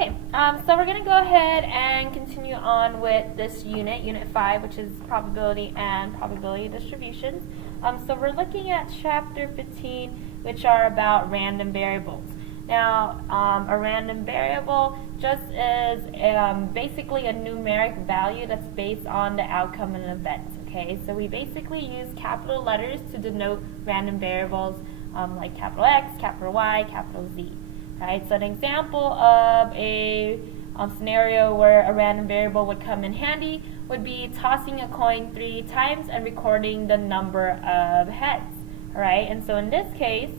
Okay, so we're going to go ahead and continue on with this unit, Unit 5, which is probability and probability distributions. So we're looking at Chapter 15, which are about random variables. Now, a random variable just is basically a numeric value that's based on the outcome of an event. Okay, so we basically use capital letters to denote random variables like capital X, capital Y, capital Z. Right, so an example of a scenario where a random variable would come in handy would be tossing a coin 3 times and recording the number of heads. All right, and so in this case,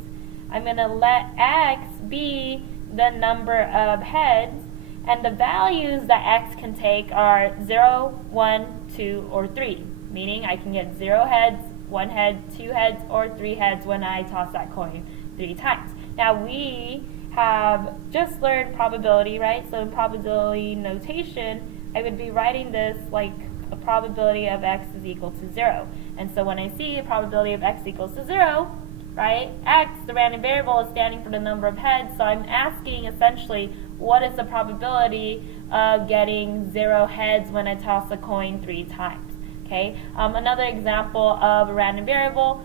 I'm going to let X be the number of heads, and the values that X can take are 0, 1, 2, or 3, meaning I can get 0 heads, 1 head, 2 heads, or 3 heads when I toss that coin 3 times. Now we have just learned probability, right? So in probability notation, I would be writing this like a probability of X is equal to 0. And so when I see a probability of X equals to 0, right, X, the random variable, is standing for the number of heads, so I'm asking essentially what is the probability of getting 0 heads when I toss a coin 3 times. Okay. Another example of a random variable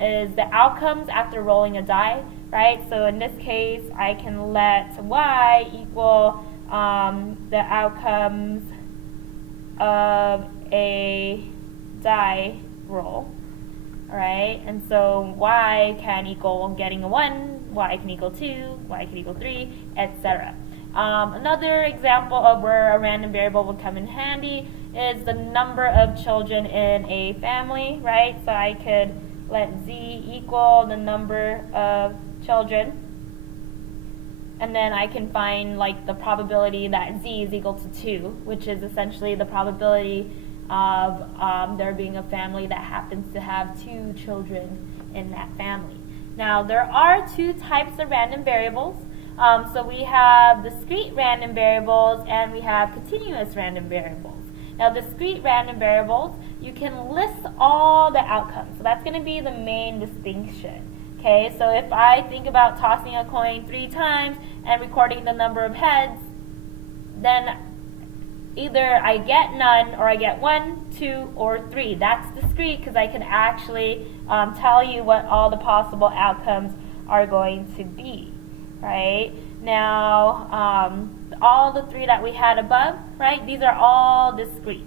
is the outcomes after rolling a die, right? So in this case, I can let Y equal the outcomes of a die roll. All right, and so Y can equal getting a 1, Y can equal 2, Y can equal 3, etc. Another example of where a random variable would come in handy is the number of children in a family, right? So I could let Z equal the number of children, and then I can find like the probability that Z is equal to 2, which is essentially the probability of there being a family that happens to have 2 children in that family. Now there are 2 types of random variables. So we have discrete random variables and we have continuous random variables. Now discrete random variables, you can list all the outcomes. So that's going to be the main distinction. Okay, so if I think about tossing a coin 3 times and recording the number of heads, then either I get none or I get 1, 2, or 3. That's discrete because I can actually tell you what all the possible outcomes are going to be. Right? Now, all the 3 that we had above, right, these are all discrete.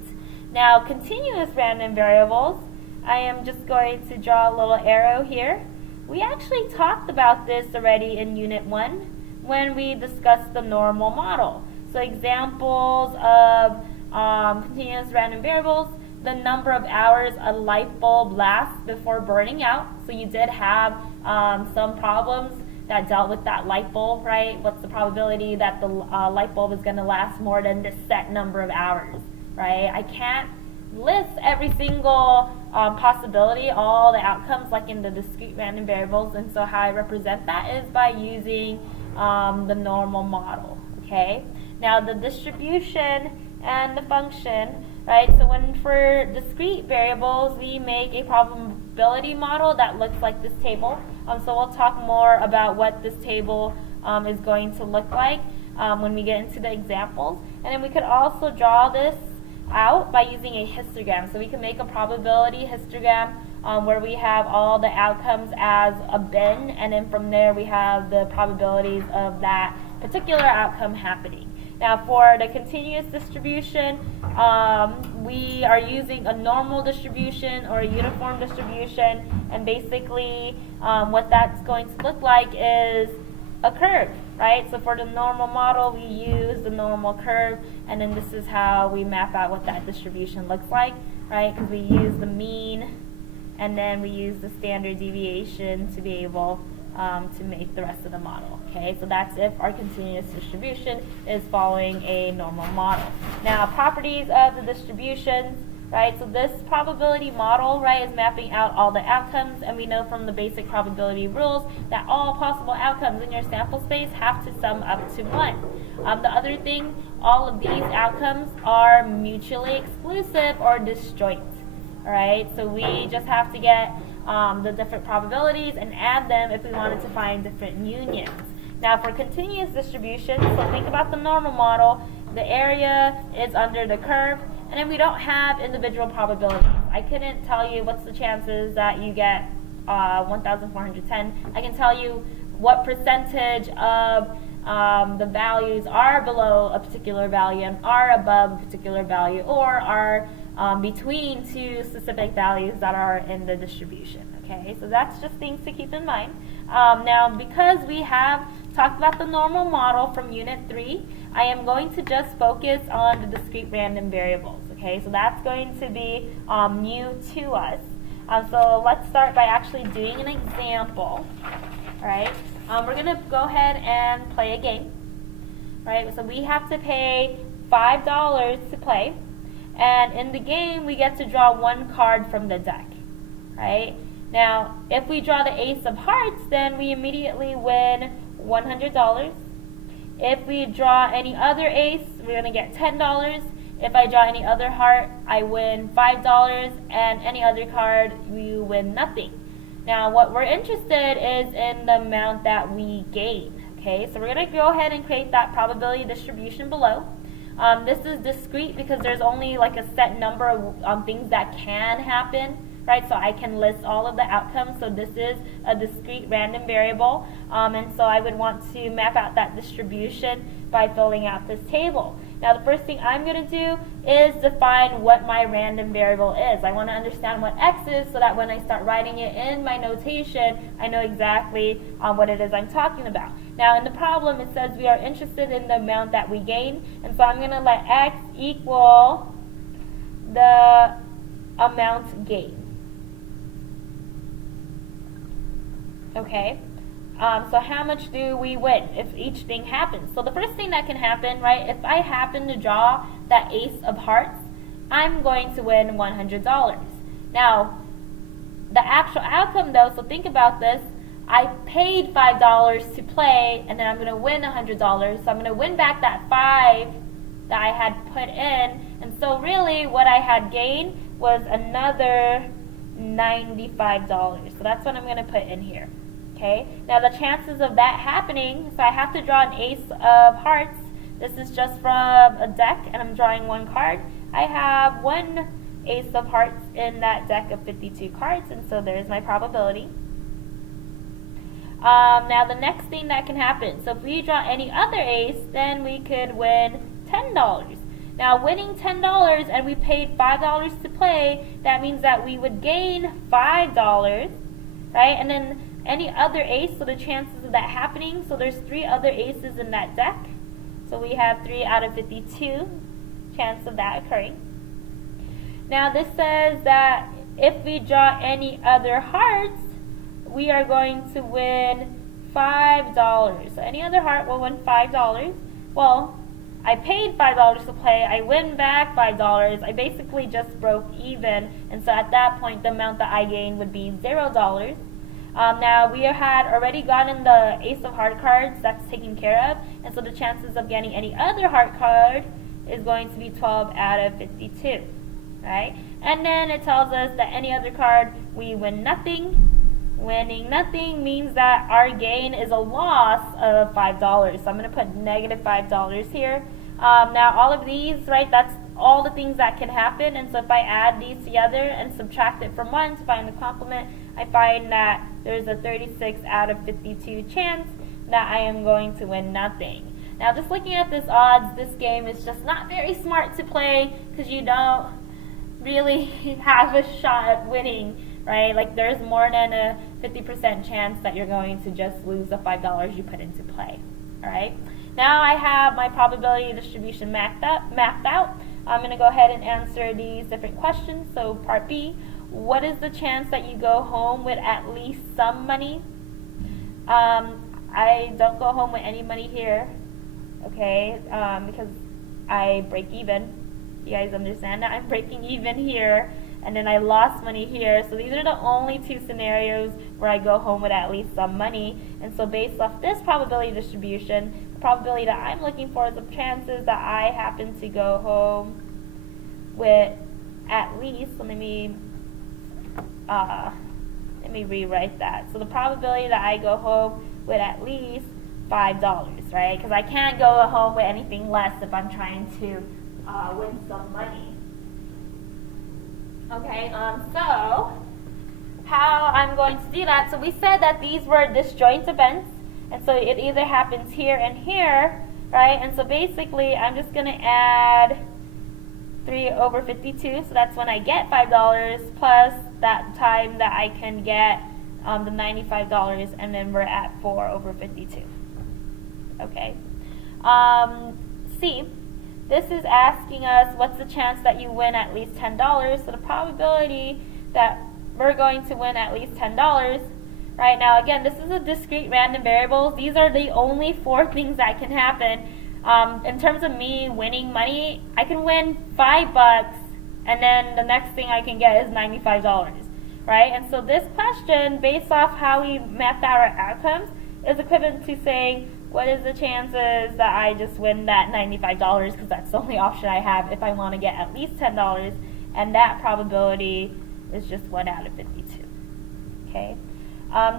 Now, continuous random variables, I am just going to draw a little arrow here. We actually talked about this already in Unit 1 when we discussed the normal model. So examples of continuous random variables, the number of hours a light bulb lasts before burning out. So you did have some problems that dealt with that light bulb, right? What's the probability that the light bulb is going to last more than this set number of hours, right? I can't list every single possibility, all the outcomes like in the discrete random variables, and so how I represent that is by using the normal model, okay? Now the distribution and the function, right? So when for discrete variables, we make a probability model that looks like this table. So we'll talk more about what this table is going to look like when we get into the examples. And then we could also draw this out by using a histogram. So we can make a probability histogram where we have all the outcomes as a bin, and then from there we have the probabilities of that particular outcome happening. Now for the continuous distribution, we are using a normal distribution or a uniform distribution, and basically what that's going to look like is a curve, right? So for the normal model, we use the normal curve, and then this is how we map out what that distribution looks like, right? Because we use the mean, and then we use the standard deviation to be able to make the rest of the model. Okay, so that's if our continuous distribution is following a normal model. Now, properties of the distributions, right? So this probability model, right, is mapping out all the outcomes, and we know from the basic probability rules that all possible outcomes in your sample space have to sum up to 1. The other thing, all of these outcomes are mutually exclusive or disjoint. All right, so we just have to get the different probabilities and add them if we wanted to find different unions. Now for continuous distribution, so think about the normal model, the area is under the curve, and then we don't have individual probabilities. I couldn't tell you what's the chances that you get 1,410. I can tell you what percentage of the values are below a particular value and are above a particular value, or are between two specific values that are in the distribution. Okay, so that's just things to keep in mind. Now, because we have talked about the normal model from Unit 3, I am going to just focus on the discrete random variables. Okay, so that's going to be new to us. So let's start by actually doing an example. All right, we're going to go ahead and play a game. Right, so we have to pay $5 to play, and in the game we get to draw one card from the deck. Right, now if we draw the ace of hearts, then we immediately win $100. If we draw any other ace, we're going to get $10. If I draw any other heart, I win $5, and any other card, you win nothing. Now, what we're interested is in the amount that we gain. Okay, so we're going to go ahead and create that probability distribution below. This is discrete because there's only like a set number of things that can happen. Right, so I can list all of the outcomes. So this is a discrete random variable, and so I would want to map out that distribution by filling out this table. Now the first thing I'm going to do is define what my random variable is. I want to understand what x is so that when I start writing it in my notation, I know exactly what it is I'm talking about. Now in the problem it says we are interested in the amount that we gain, and so I'm going to let x equal the amount gained. Okay, so how much do we win if each thing happens? So the first thing that can happen, right, if I happen to draw that ace of hearts, I'm going to win $100. Now, the actual outcome though, so think about this, I paid $5 to play, and then I'm going to win $100, so I'm going to win back that $5 that I had put in, and so really what I had gained was another $95, so that's what I'm going to put in here. Okay, now the chances of that happening, so I have to draw an ace of hearts. This is just from a deck, and I'm drawing one card. I have one ace of hearts in that deck of 52 cards, and so there's my probability. Now the next thing that can happen, so if we draw any other ace, then we could win $10. Now winning $10, and we paid $5 to play, that means that we would gain $5, right? And then any other ace, so the chances of that happening, so there's 3 other aces in that deck, so we have 3 out of 52 chance of that occurring. Now this says that if we draw any other hearts, we are going to win $5. So any other heart will win $5. Well, I paid $5 to play, I win back $5, I basically just broke even, and so at that point the amount that I gained would be $0. Now we had already gotten the ace of heart cards, that's taken care of, and so the chances of getting any other heart card is going to be 12 out of 52, right? And then it tells us that any other card we win nothing. Winning nothing means that our gain is a loss of $5, so I'm going to put negative $5 here. Now all of these, right, that's all the things that can happen, and so if I add these together and subtract it from 1 to find the complement, I find that there's a 36 out of 52 chance that I am going to win nothing. Now just looking at this odds, this game is just not very smart to play because you don't really have a shot at winning, right? Like there's more than a 50% chance that you're going to just lose the $5 you put into play, all right? Now I have my probability distribution mapped out. I'm going to go ahead and answer these different questions. So part B, what is the chance that you go home with at least some money? I don't go home with any money here, okay, because I break even. You guys understand that? I'm breaking even here, and then I lost money here. So these are the only 2 scenarios where I go home with at least some money. And so based off this probability distribution, the probability that I'm looking for is the chances that I happen to go home with at least, so let me rewrite that. So the probability that I go home with at least $5, right? Because I can't go home with anything less if I'm trying to win some money. Okay, so how I'm going to do that, so we said that these were disjoint events, and so it either happens here and here, right? And so basically I'm just going to add 3 over 52, so that's when I get $5 plus that time that I can get the $95, and then we're at 4 over 52. Okay. C, this is asking us what's the chance that you win at least $10, so the probability that we're going to win at least $10. Right now, again, this is a discrete random variable. These are the only 4 things that can happen. In terms of me winning money, I can win $5, and then the next thing I can get is $95, right? And so this question, based off how we mapped out our outcomes, is equivalent to saying, what is the chances that I just win that $95, because that's the only option I have if I want to get at least $10, and that probability is just 1 out of 52. Okay.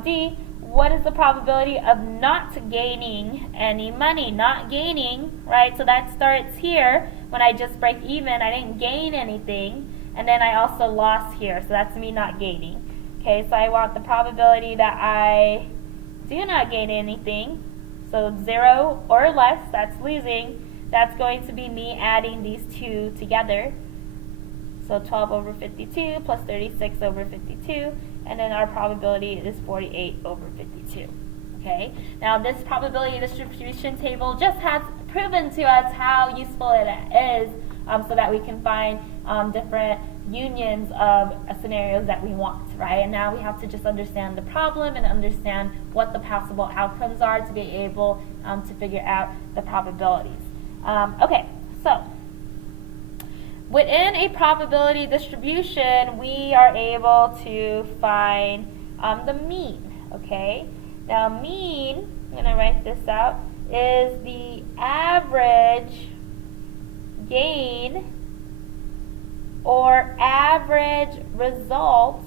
D, what is the probability of not gaining any money? Not gaining, right? So that starts here. When I just break even, I didn't gain anything, and then I also lost here, so that's me not gaining. Okay, so I want the probability that I do not gain anything. So 0 or less, that's losing. That's going to be me adding these 2 together. So 12 over 52 plus 36 over 52, and then our probability is 48 over 52. Okay. Now this probability distribution table just has proven to us how useful it is, so that we can find different unions of scenarios that we want, right? And now we have to just understand the problem and understand what the possible outcomes are to be able to figure out the probabilities. Okay, so within a probability distribution, we are able to find the mean, okay? Now mean, I'm going to write this out, is the average gain or average result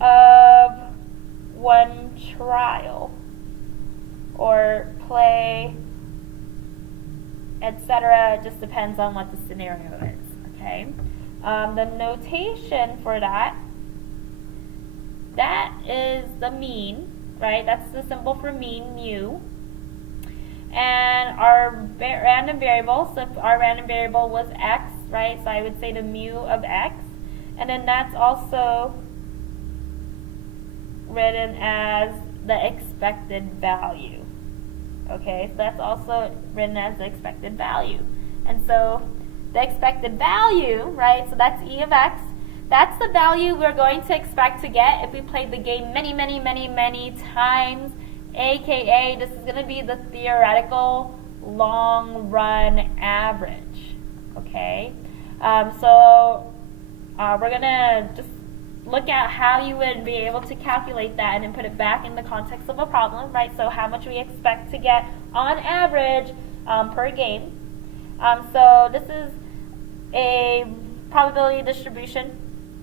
of one trial or play, etc. It just depends on what the scenario is, okay? The notation for that is the mean, right? That's the symbol for mean, mu. And our random variable, so if our random variable was x, right? So I would say the mu of x. And then that's also written as the expected value. Okay, so that's also written as the expected value. And so the expected value, right, so that's e of x, that's the value we're going to expect to get if we played the game many, many, many, many times, aka this is going to be the theoretical long run average. Okay, so we're going to just look at how you would be able to calculate that and then put it back in the context of a problem, right? So how much we expect to get on average per game. So this is a probability distribution.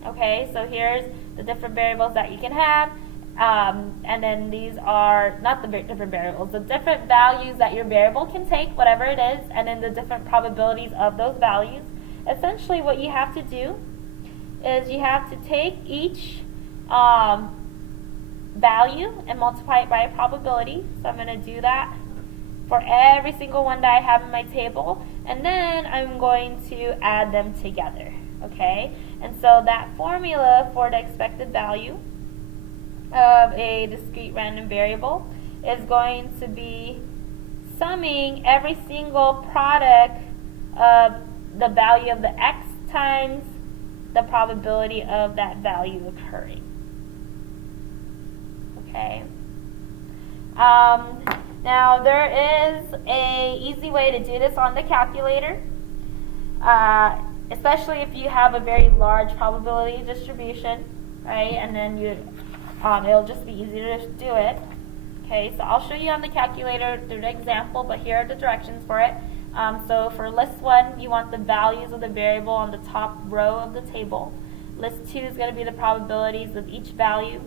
Okay, so here's the different variables that you can have. And then these are not the different variables, the different values that your variable can take, whatever it is, and then the different probabilities of those values. Essentially what you have to do is you have to take each value and multiply it by a probability. So I'm going to do that for every single one that I have in my table, and then I'm going to add them together. Okay, and so that formula for the expected value of a discrete random variable is going to be summing every single product of the value of the x times the probability of that value occurring. Okay. Now there is an easy way to do this on the calculator, especially if you have a very large probability distribution, right? And then it'll just be easier to do it. Okay, so I'll show you on the calculator through the example, but here are the directions for it. So for list 1, you want the values of the variable on the top row of the table. List 2 is going to be the probabilities of each value.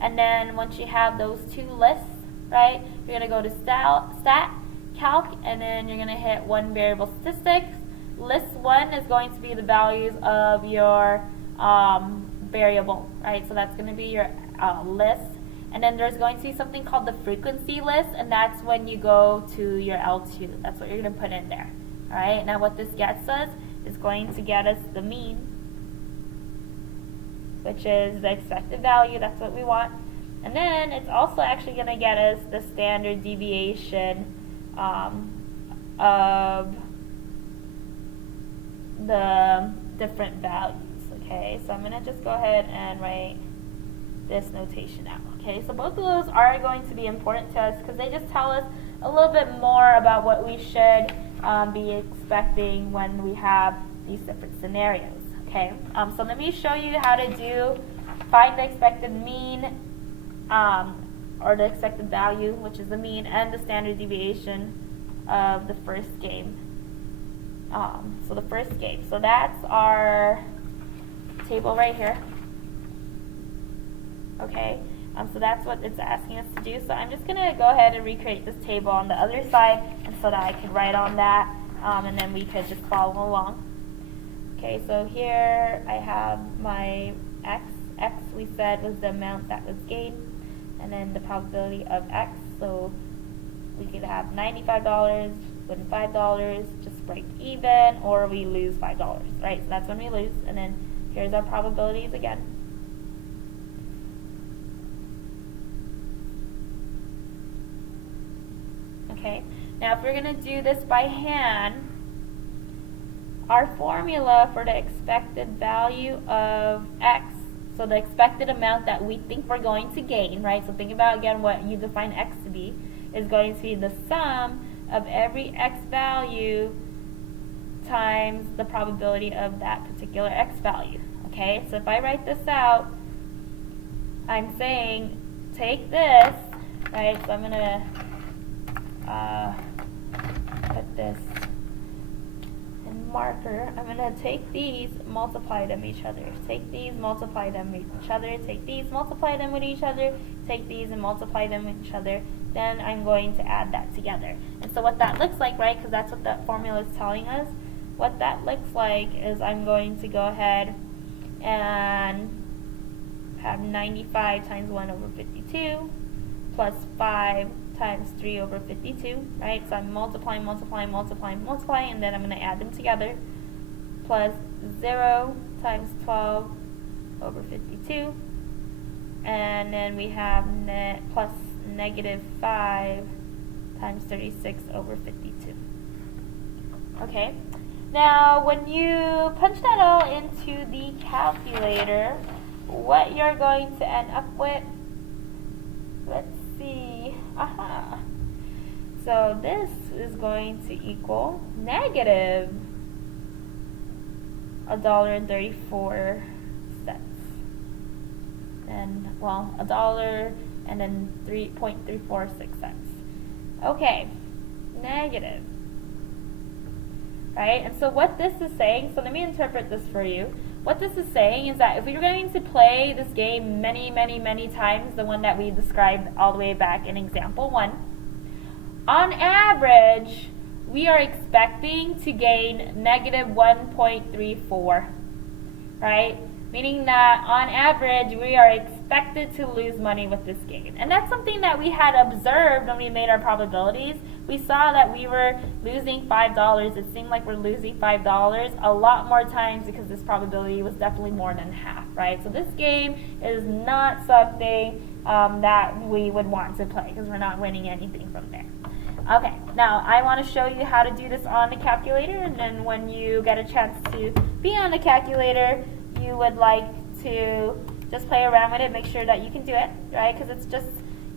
And then once you have those two lists, right, you're going to go to stat, calc, and then you're going to hit one variable statistics. List 1 is going to be the values of your variable, right? So that's going to be your list. And then there's going to be something called the frequency list, and that's when you go to your L2. That's what you're going to put in there. All right, now what this gets us is going to get us the mean, which is the expected value. That's what we want. And then it's also actually going to get us the standard deviation of the different values. Okay, so I'm going to just go ahead and write this notation out. Okay, so both of those are going to be important to us because they just tell us a little bit more about what we should be expecting when we have these different scenarios. Okay, so let me show you how to find the expected mean or the expected value, which is the mean, and the standard deviation of the first game. So the first game. So that's our table right here. Okay, so that's what it's asking us to do. So I'm just going to go ahead and recreate this table on the other side, and so that I can write on that, and then we could just follow along. Okay, so here I have my x. X we said was the amount that was gained, and then the probability of x. So we could have $95, win $5, just break even, or we lose $5, right? So that's when we lose, and then here's our probabilities again. Okay, now if we're going to do this by hand, our formula for the expected value of x, so the expected amount that we think we're going to gain, right? So think about again what you define x to be, is going to be the sum of every x value times the probability of that particular x value. Okay, so if I write this out, I'm saying take this, right? So I'm going to put this in marker. I'm going to take these, multiply them each other. Take these, multiply them with each other. Take these, multiply them with each other. Take these and multiply them with each other. Then I'm going to add that together. And so what that looks like, right, because that's what that formula is telling us, what that looks like is I'm going to go ahead and have 95 times 1 over 52 plus 5 times 3 over 52, right? So I'm multiplying, multiplying, multiplying, multiplying, and then I'm going to add them together, plus 0 times 12 over 52, and then we have plus negative 5 times 36 over 52. Okay, now when you punch that all into the calculator, what you're going to end up with, let's see, so this is going to equal negative $1.34, and well, $1 and then 3.346 cents. Okay, negative, right? And so what this is saying, so let me interpret this for you. What this is saying is that if we were going to play this game many, many, many times, the one that we described all the way back in example 1, on average, we are expecting to gain negative 1.34, right? Meaning that on average, we are expected to lose money with this game. And that's something that we had observed when we made our probabilities. We saw that we were losing $5. It seemed like we're losing $5 a lot more times because this probability was definitely more than half, right? So this game is not something that we would want to play because we're not winning anything from there. Okay, now I want to show you how to do this on the calculator, and then when you get a chance to be on the calculator, you would like to just play around with it, make sure that you can do it, right? Because it's just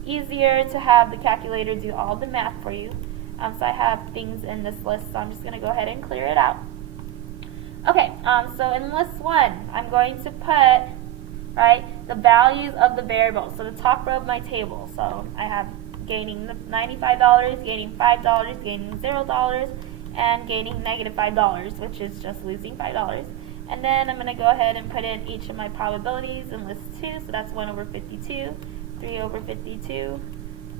easier to have the calculator do all the math for you. So I have things in this list, so I'm just going to go ahead and clear it out. Okay, so in list 1, I'm going to put, right, the values of the variables, so the top row of my table. So I have gaining $95, gaining $5, gaining $0, and gaining negative $5, which is just losing $5. And then I'm going to go ahead and put in each of my probabilities in list 2, so that's 1 over 52. 3 over 52,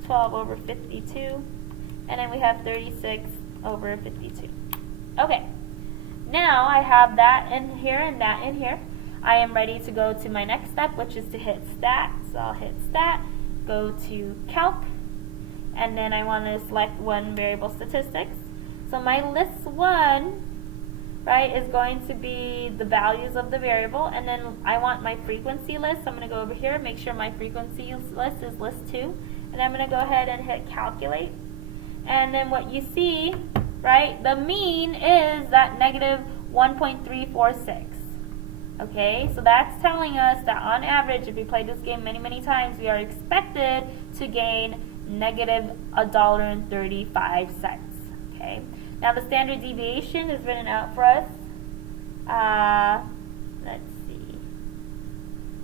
12 over 52, and then we have 36 over 52. Okay, now I have that in here and that in here. I am ready to go to my next step, which is to hit stat. So I'll hit stat, go to calc, and then I want to select one variable statistics. So my list 1, right, is going to be the values of the variable, and then I want my frequency list. So I'm going to go over here, make sure my frequency list is list 2, and I'm going to go ahead and hit calculate. And then what you see, right, the mean is that negative 1.346. Okay, so that's telling us that on average, if we play this game many, many times, we are expected to gain negative $1.35. Okay, now the standard deviation is written out for us. Let's see.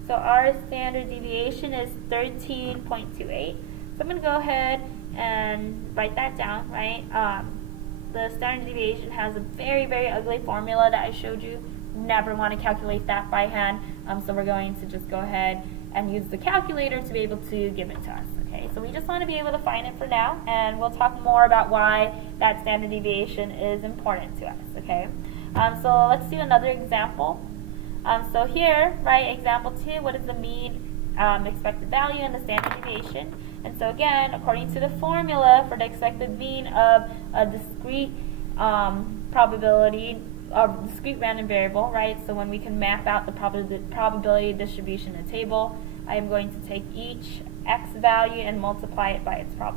So our standard deviation is 13.28. So I'm going to go ahead and write that down, right? The standard deviation has a very, very ugly formula that I showed you. Never want to calculate that by hand, so we're going to just go ahead and use the calculator to be able to give it to us. Okay, so we just want to be able to find it for now, and we'll talk more about why that standard deviation is important to us. Okay, so let's do another example. So here, right, example 2, what is the mean expected value and the standard deviation? And so again, according to the formula for the expected mean of a discrete probability of discrete random variable, right? So when we can map out the probability distribution in a table, I am going to take each x value and multiply it by its probability.